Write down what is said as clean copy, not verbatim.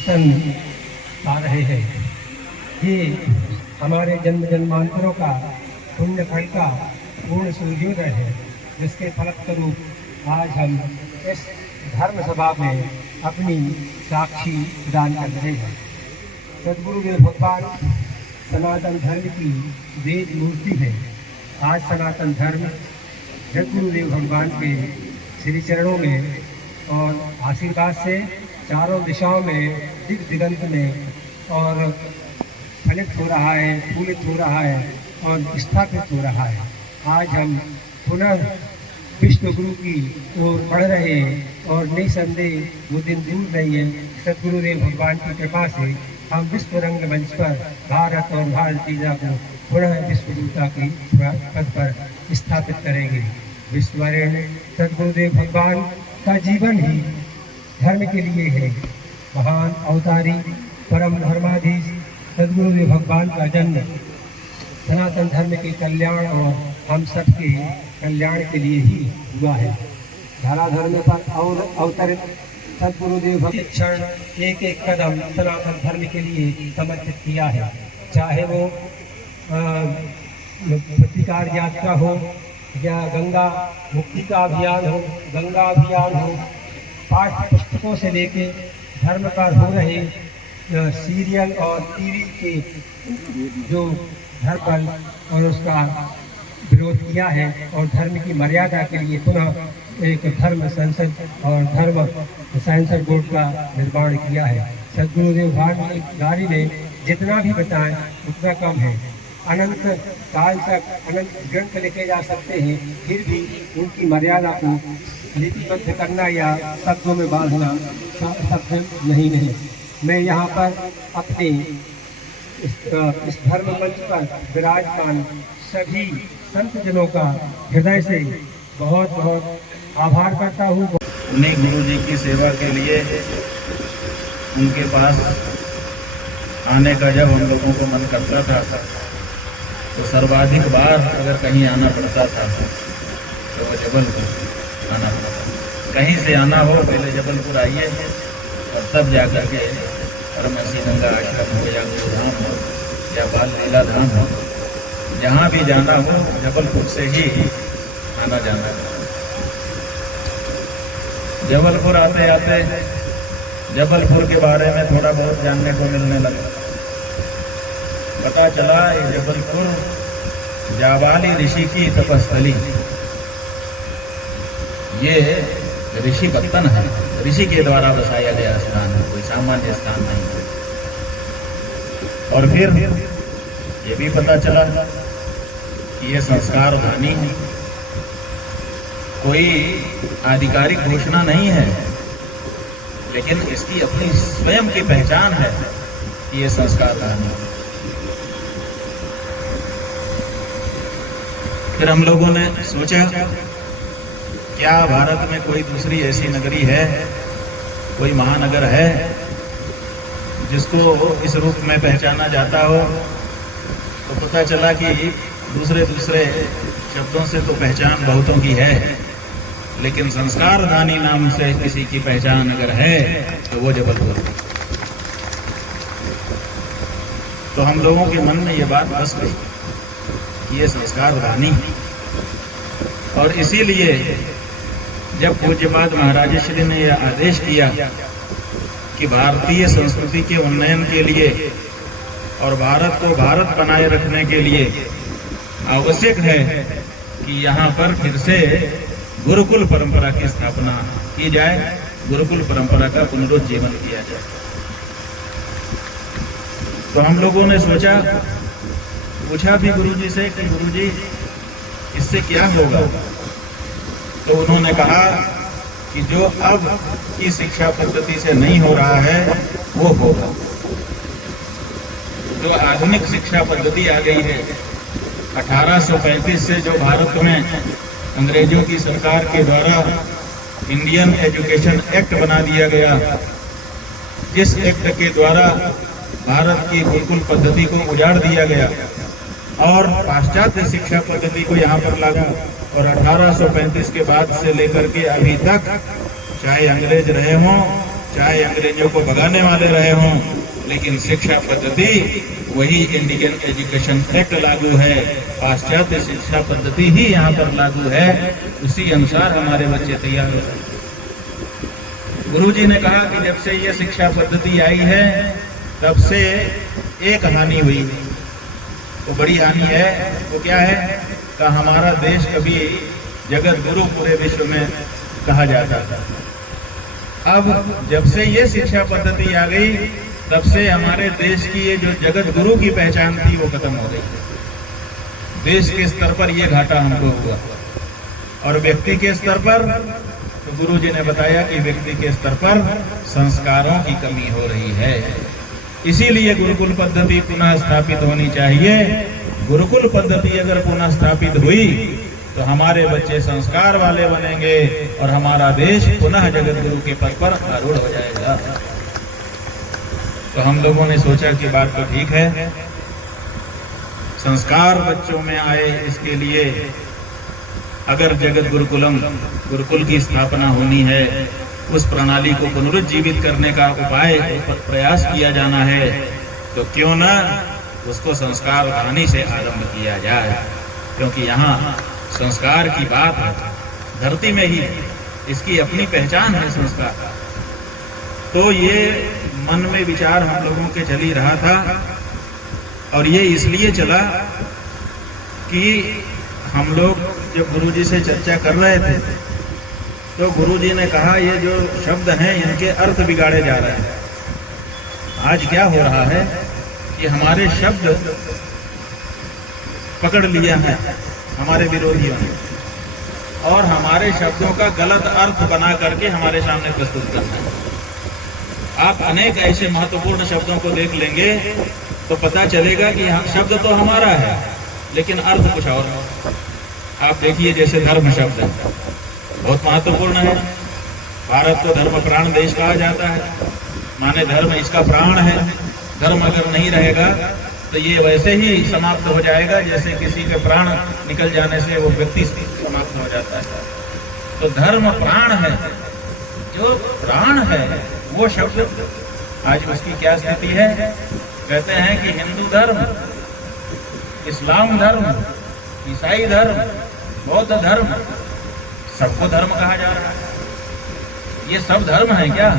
प्रसन्न पा रहे हैं। ये हमारे जन्म जन्मांतरों का पुण्य फल का पूर्ण सूर्योदय है, जिसके फलस्वरूप आज हम इस धर्म सभा में अपनी साक्षी प्रदान कर रहे हैं। सद्गुरुदेव भगवान सनातन धर्म की वेद मूर्ति है। आज सनातन धर्म सद्गुरुदेव भगवान के श्री चरणों में और आशीर्वाद से चारों दिशाओं में दिगंत में और फलित हो रहा है, फूलित हो रहा है और स्थापित हो रहा है। आज हम पुनः विश्व गुरु की ओर बढ़ रहे हैं और निसंदेह वो दिन दूर नहीं है। सद्गुरुदेव भगवान की कृपा से हम विश्व रंग मंच पर भारत और भारतीयता को पुनः विश्व गुरुता की पद पर स्थापित करेंगे। विश्ववरेण्य सद्गुरुदेव भगवान का जीवन ही धर्म के लिए है। महान अवतारी परम धर्माधीश सद्गुरुदेव भगवान का जन्म सनातन धर्म के कल्याण और हम सबके कल्याण के लिए ही हुआ है। धरा धर्म पर अवतरित सद्गुरुदेव क्षण एक एक कदम सनातन धर्म के लिए समर्पित किया है। चाहे वो प्रतिकार यात्रा हो या गंगा मुक्ति का अभियान हो, गंगा अभियान हो, पाठ्य पुस्तकों से लेके धर्म पर हो रहे सीरियल और टीवी के जो धर्म पर और उसका विरोध किया है और धर्म की मर्यादा के लिए पुनः एक धर्म संसद और धर्म सेंसर बोर्ड का निर्माण किया है। सद्गुरुदेव गारी ने जितना भी बताएं उतना कम है। अनंत काल तक अनंत ग्रंथ लिखे जा सकते हैं, फिर भी उनकी मर्यादा को लिपिबद्ध करना या शब्दों में बांधना सक्षम नहीं है। मैं यहाँ पर अपने इस धर्म मंच पर विराजमान सभी संत जनों का हृदय से बहुत बहुत आभार करता हूँ। उन्हीं गुरु जी की सेवा के लिए उनके पास आने का जब हम लोगों को मन करता था तो सर्वाधिक बार अगर कहीं आना पड़ता था तो वो जबलपुर आना पड़ता था। कहीं से आना हो पहले जबलपुर आइए और तब जाकर के परमसी गंगा आश्रम हो या गुरुधाम हो या बाल लीला धाम हो, जहाँ भी जाना हो जबलपुर से ही आना जाना। जबलपुर आते आते जबलपुर के बारे में थोड़ा बहुत जानने को मिलने लगा। पता चला ये जबलपुर जाबाली ऋषि की तपस्थली, ये ऋषि बत्तन है, ऋषि के द्वारा बसाया गया स्थान है, कोई सामान्य स्थान नहीं है। और फिर ये भी पता चला कि ये संस्कार वाणी है, कोई आधिकारिक घोषणा नहीं है, लेकिन इसकी अपनी स्वयं की पहचान है कि ये संस्कार वाणी है। फिर हम लोगों ने सोचा क्या भारत में कोई दूसरी ऐसी नगरी है, कोई महानगर है जिसको इस रूप में पहचाना जाता हो। तो पता चला कि दूसरे शब्दों से तो पहचान बहुतों की है, लेकिन संस्कार दानी नाम से किसी की पहचान अगर है तो वो जबलपुर। तो हम लोगों के मन में ये बात बस गई कि ये संस्कार दानी, और इसीलिए जब पूज्यपाद महाराज श्री ने यह आदेश किया कि भारतीय संस्कृति के उन्नयन के लिए और भारत को भारत बनाए रखने के लिए आवश्यक है कि यहाँ पर फिर से गुरुकुल परंपरा की स्थापना की जाए, गुरुकुल परंपरा का पुनरुज्जीवन किया जाए। तो हम लोगों ने सोचा, पूछा भी गुरुजी से कि गुरुजी इससे क्या होगा। तो उन्होंने कहा कि जो अब की शिक्षा पद्धति से नहीं हो रहा है वो होगा। जो आधुनिक शिक्षा पद्धति आ गई है 1835 से, जो भारत में अंग्रेजों की सरकार के द्वारा इंडियन एजुकेशन एक्ट बना दिया गया, जिस एक्ट के द्वारा भारत की गुरुकुल पद्धति को उजाड़ दिया गया और पाश्चात्य शिक्षा पद्धति को यहाँ पर लागू, और 1835 के बाद से लेकर के अभी तक चाहे अंग्रेज रहे हों चाहे अंग्रेजों को भगाने वाले रहे हों, लेकिन शिक्षा पद्धति वही इंडियन एजुकेशन एक्ट लागू है, पाश्चात्य शिक्षा पद्धति ही यहाँ पर लागू है, उसी अनुसार हमारे बच्चे तैयार हो रहे हैं। गुरुजी ने कहा कि जब से ये शिक्षा पद्धति आई है तब से एक हानि हुई, वो बड़ी हानि है। वो क्या है? कि हमारा देश कभी जगत गुरु पूरे विश्व में कहा जाता था। अब जब से ये शिक्षा पद्धति आ गई तब से हमारे देश की ये जो जगत गुरु की पहचान थी वो खत्म हो गई। देश के स्तर पर ये घाटा हमको हुआ, और व्यक्ति के स्तर पर तो गुरु जी ने बताया कि व्यक्ति के स्तर पर संस्कारों की कमी हो रही है। इसीलिए गुरुकुल पद्धति पुनः स्थापित होनी चाहिए। गुरुकुल पद्धति अगर पुनः स्थापित हुई तो हमारे बच्चे संस्कार वाले बनेंगे और हमारा देश पुनः जगत गुरु के पद पर आरूढ़ हो जाएगा। तो हम लोगों ने सोचा कि बात तो ठीक है, संस्कार बच्चों में आए, इसके लिए अगर जगत गुरुकुल की स्थापना होनी है, उस प्रणाली को पुनरुज्जीवित करने का उपाय प्रयास किया जाना है, तो क्यों न उसको संस्कार वाणी से आरंभ किया जाए, क्योंकि यहाँ संस्कार की बात धरती में ही इसकी अपनी पहचान है संस्कार। तो ये मन में विचार हम लोगों के चल ही रहा था, और ये इसलिए चला कि हम लोग जब गुरुजी से चर्चा कर रहे थे तो गुरुजी ने कहा ये जो शब्द हैं इनके अर्थ बिगाड़े जा रहे हैं। आज क्या हो रहा है कि हमारे शब्द पकड़ लिया है हमारे विरोधियों ने, और हमारे शब्दों का गलत अर्थ बना करके हमारे सामने प्रस्तुत करना है। आप अनेक ऐसे महत्वपूर्ण शब्दों को देख लेंगे तो पता चलेगा कि हम शब्द तो हमारा है लेकिन अर्थ कुछ और। आप देखिए जैसे धर्म शब्द है, बहुत महत्वपूर्ण है। भारत को धर्म प्राण देश कहा जाता है, माने धर्म इसका प्राण है। धर्म अगर नहीं रहेगा तो ये वैसे ही समाप्त हो जाएगा जैसे किसी के प्राण निकल जाने से वो व्यक्ति समाप्त हो जाता है। तो धर्म प्राण है, जो प्राण है वो शब्द आज उसकी क्या स्थिति है? कहते हैं कि हिंदू धर्म, इस्लाम धर्म, ईसाई धर्म, बौद्ध धर्म, सबको धर्म कहा जा रहा है। ये सब धर्म है क्या?